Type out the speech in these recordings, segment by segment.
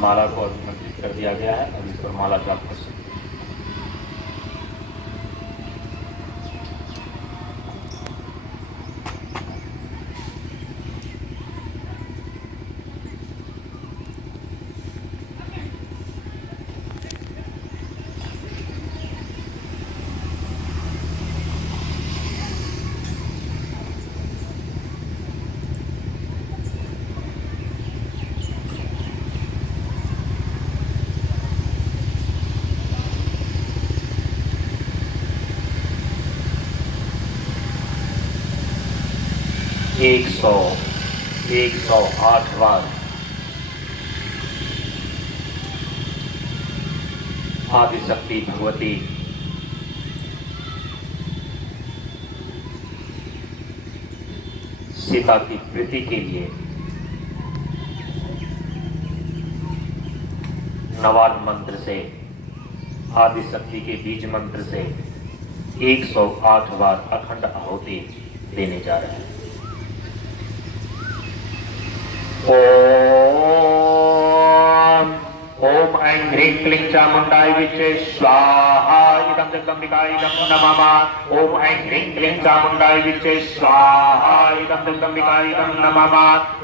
माला को अर्पित कर दिया गया है और इस पर माला प्राप्त कर सकते हैं। एक सौ 8 बार आदिशक्ति भगवती सीता की प्रीति के लिए नवाद मंत्र से, आदिशक्ति के बीज मंत्र से 108 बार अखंड आहुति देने जा रहे हैं। ओम ऐं ह्रीं क्लीं चामुण्डाय विचे स्वाहा। इदं इदं जगदम्बिकाय नमः ओम ऐं ह्रीं क्लीं चामुण्डाय विद्ये स्वाहा इदं जगदम्बिकाय नमः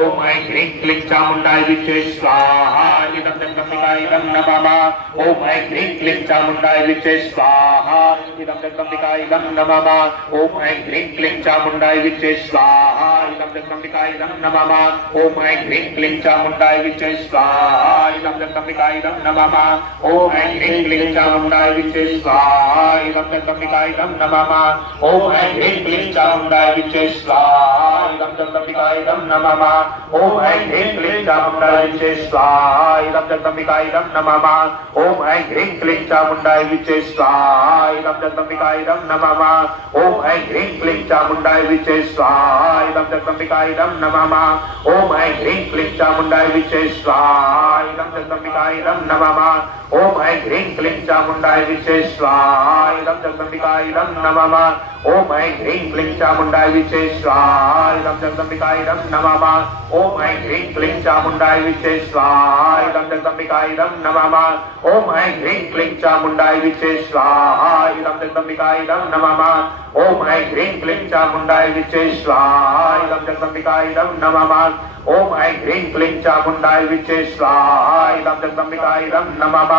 ओम ऐं ह्रीं क्लीं चामुण्डाय विद्ये स्वाहा इदं जगदम्बिकाय नमः ओम ऐं ह्रीं क्लीं चामुण्डाय विद्ये स्वाहा इदं जगदम्बिकाय नमः ओम ऐं ह्रीं क्लीं चामुण्डाय विद्ये स्वाहा इदं जगदम्बिकाय नमः ओम ऐं ह्रीं क्लीं चामुण्डाय विद्ये स्वाहा इदं जगदम्बिकाय नमः ओम ऐं ह्रीं क्लीं चामुण्डाय विद्ये स्वाहा इदं जगदम्बिकाय नमः ओम ऐं ह्रीं क्लीं चामुण्डाय विद्ये स्वाहा इदं जगदम्बिकाय नमः ओम ऐं ह्रीं क्लीं चामुण्डाय विद्ये स्वाहा इदं जगदम्बिकाय नमः ओम ऐं ह्रीं क्लीं चामुण्डाय विद्ये स्वाहा इदं जगदम्बिकाय नमः ओम ऐं ह्रीं क्लीं चामुण्डाय विद्ये स्वाहा इदं जगदम्बिकाय नमः ओम ऐं ह्रीं क्लीं चामुण्डाय विद्ये स्वाहा इदं जगदम्बिकाय नमः ओम ऐं ह्रीं क्लीं चामुण्डाय विद्ये स्वाहा इदं जगदम्बिकाय नमः ओम ऐं ह्रीं क्लीं चामुण्डाय विद्ये स्वाहा इदं जगदम्बिकाय नमः ओम ऐं ह्रीं क्लीं चामुण्डाय विद्ये स्वाहा इदं जगदम्बिकाय नमः ओम ऐं ह्रीं क्लीं चामुण्डाय विद्ये स्वाहा इदं जगदम्बिकाय नमः ओम ऐं ह्रीं क्लीं चामुण्डाय विद्ये स्वाहा इदं जगदम्बिकाय नमः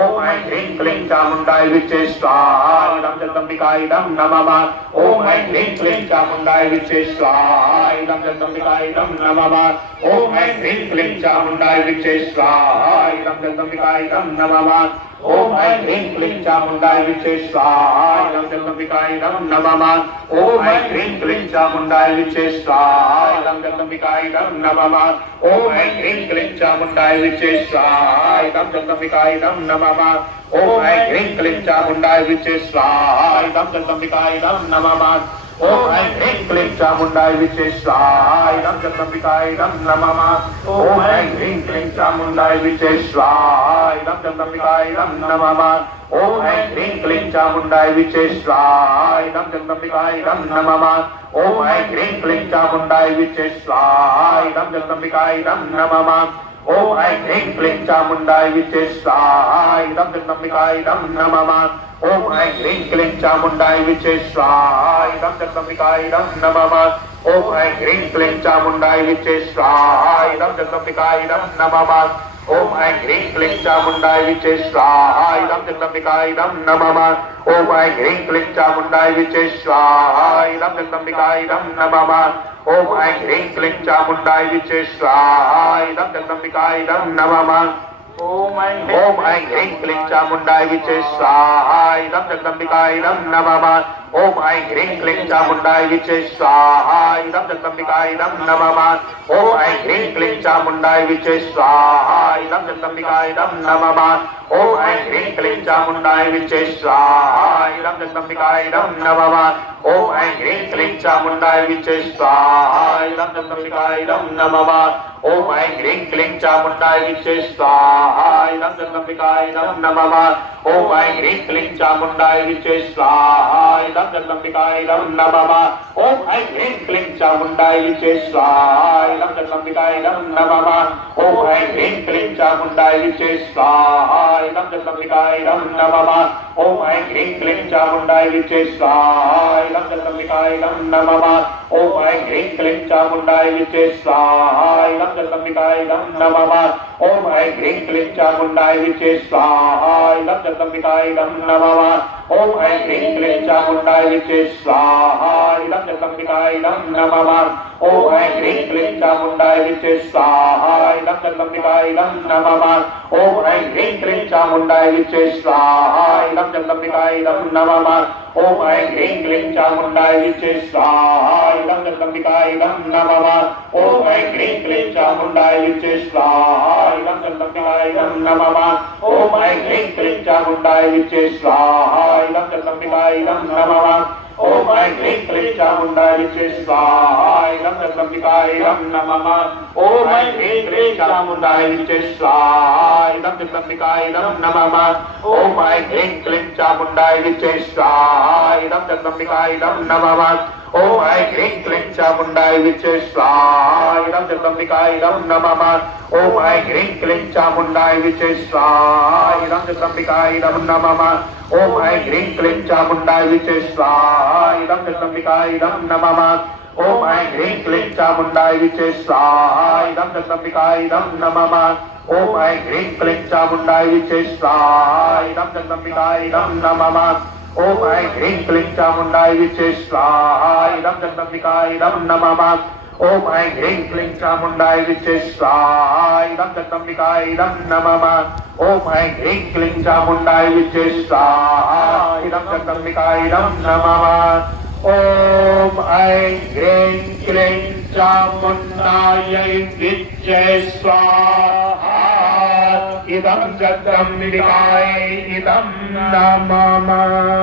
ओम ऐं ह्रीं क्लीं चामुण्डाय विद्ये स्वाहा इदं जगदम्बिकाय नमः ओम ऐं ह्रीं क्लीं चामुण्डाय विद्ये स्वाहा इदं जगदम्बिकाय नमः ओम ऐं ह्रीं क्लीं चामुण्डाय विद्ये स्वाहा इदं जगदम्बिकाय नमः ओम ऐं ह्रीं क्लीं चामुण्डाय विद्ये स्वाहा इदं जगदम्बिकाय नमः ओम ऐं ह्रीं क्लीं चामुण्डाय विद्ये स्वाहा इदं जगदम्बिकाय नमः ओम ऐं ह्रीं क्लीं चामुण्डाय विद्ये स्वाहा इदं जगदम्बिकाय नमः ओम ऐं ह्रीं क्लीं चामुण्डाय विद्ये स्वाहा इदं जगदम्बिकाय नमः ओम ऐं ह्रीं क्लीं चामुण्डाय विद्ये स्वाहा इदं जगदम्बिकाय नमः ओम ऐं ह्रीं क्लीं चामुण्डाय विद्ये स्वाहा इदं जगदम्बिकाय नमः ओम ऐं ह्रीं क्लीं चामुण्डाय विद्ये स्वाहा इदं जगदम्बिकाय नमः ओम ऐं ह्रीं क्लीं चामुण्डाय विद्ये स्वाहा इदं जगदम्बिकाय नमः ओम ऐं ह्रीं क्लीं चामुण्डाय विद्ये स्वाहा इदं जगदम्बिकाय नमः ओम ऐं ह्रीं क्लीं चामुण्डाय विद्ये स्वाहा इदं जगदम्बिकाय नमः ओम ऐं ह्रीं क्लीं चामुण्डाय विद्ये स्वाहा इदं जगदम्बिकाय नमः ओम ऐं ह्रीं क्लीं चामुण्डाय विद्ये स्वाहा इदं जगदम्बिकाय नमः ओम ऐं ह्रीं क्लीं चामुण्डाय विद्ये स्वाहा इदं जगदम्बिकाय नमः ओम ऐं ह्रीं क्लीं चामुण्डाय विद्ये स्वाहा इदं जगदम्बिकाय नमः ओम ऐं ह्रीं क्लीं चामुण्डाय विद्ये स्वाहा इदं जगदम्बिकाय नमः ओम ऐं ह्रीं क्लीं चामुण्डाय विद्ये स्वाहा इदं जगदम्बिकाय नमः ओम ऐं ह्रीं क्लीं चामुण्डाय विद्ये स्वाहा इदं जगदम्बिकाय नमः ओम ऐं ह्रीं क्लीं चामुण्डाय विद्ये स्वाहा इदं जगदम्बिकाय नमः ओम ऐं ह्रीं क्लीं चामुण्डाय विद्ये स्वाहा इदं जगदम्बिकाय नमः ओम ऐं ह्रीं क्लीं चामुण्डाय विद्ये स्वाहा इदं जगदम्बिकाय नमः ओम ऐं ह्रीं क्लीं चामुण्डाय विद्ये स्वाहा इदं जगदम्बिकाय नमः ओम ऐं ह्रीं क्लीं चामुण्डाय विद्ये स्वाहा इदं जगदम्बिकाय नमः ओम ऐं ह्रीं क्लीं चामुण्डाय विद्ये स्वाहा इदं जगदम्बिकाय नमः ओम ऐं ह्रीं क्लीं चामुण्डाय विद्ये स्वाहा इदं जगदम्बिकाय नमः ओम ऐं ह्रीं क्लीं चामुण्डाय विद्ये स्वाहा इदं जगदम्बिकाय नमः ओम ऐं ह्रीं क्लीं चामुण्डाय विद्ये स्वाहा इदं जगदम्बिकाय नमः ओम ऐं ह्रीं क्लीं चामुण्डाय विद्ये स्वाहा इदं जगदम्बिकाय नमः ओम ऐं ह्रीं क्लीं चामुण्डाय विद्ये स्वाहा इदं जगदम्बिकाय नमः ओम ऐं ह्रीं क्लीं चामुण्डाय विद्ये स्वाहा इदं जगदम्बिकाय नमः ओम ऐं ह्रीं क्लीं चामुण्डाय विद्ये स्वाहा इदं जगदम्बिकाय नमः ओम ऐं ह्रीं क्लीं चामुण्डाय विद्ये स्वाहा इदं जगदम्बिकाय नमः ओम ऐं ह्रीं क्लीं चामुण्डाय विद्ये स्वाहा इदं जगदम्बिकाय नमः ओम ऐं ह्रीं क्लीं चामुण्डाय विद्ये स्वाहा इदं जगदम्बिकाय नमः ओम ऐं ह्रीं क्लीं चामुण्डाय विद्ये स्वाहा इदं जगदम्बिकाय नमः ओम ऐं ह्रीं क्लीं चामुण्डाय विद्ये स्वाहा इदं जगदम्बिकाय नमः ओम ऐं ह्रीं क्लीं चामुण्डाय विद्ये स्वाहा इदं जगदम्बिकाय नमः ओम ऐं ह्रीं क्लीं चामुण्डाय विचे स्वाहा इदं जगदम्बिकाय इदं नमः ओम ऐं ह्रीं क्लीं चामुण्डाय विचे स्वाहा इदं जगदम्बिकाय इदं नमः ओम ऐं ह्रीं क्लीं चामुण्डाय विचे स्वाहा इदं जगदम्बिकाय इदं नमः ओम ऐं ह्रीं क्लीं चामुण्डाय विचे स्वाहा इदं जगदम्बिकाय इदं नमः ओम ऐं ह्रीं क्लीं चामुण्डाय विचे स्वाहा इदं जगदम्बिकाय इदं नमः ओम ऐं ह्रीं क्लीं चामुण्डाय विचे स्वाहा इदं जगदम्बिकाय इदं नमः ओम ऐं ह्रीं क्लीं चामुण्डाय विचे स्वाहा इदं जगदम्बिकाय इदं नमः ओम ऐं ह्रीं क्लीं चामुण्डाय विचे स्वाहा इदं जगदम्बिकाय इदं नमः ओम ऐं ह्रीं क्लीं चामुण्डाय विचे स्वाहा इदं जगदम्बिकाय इदं नमः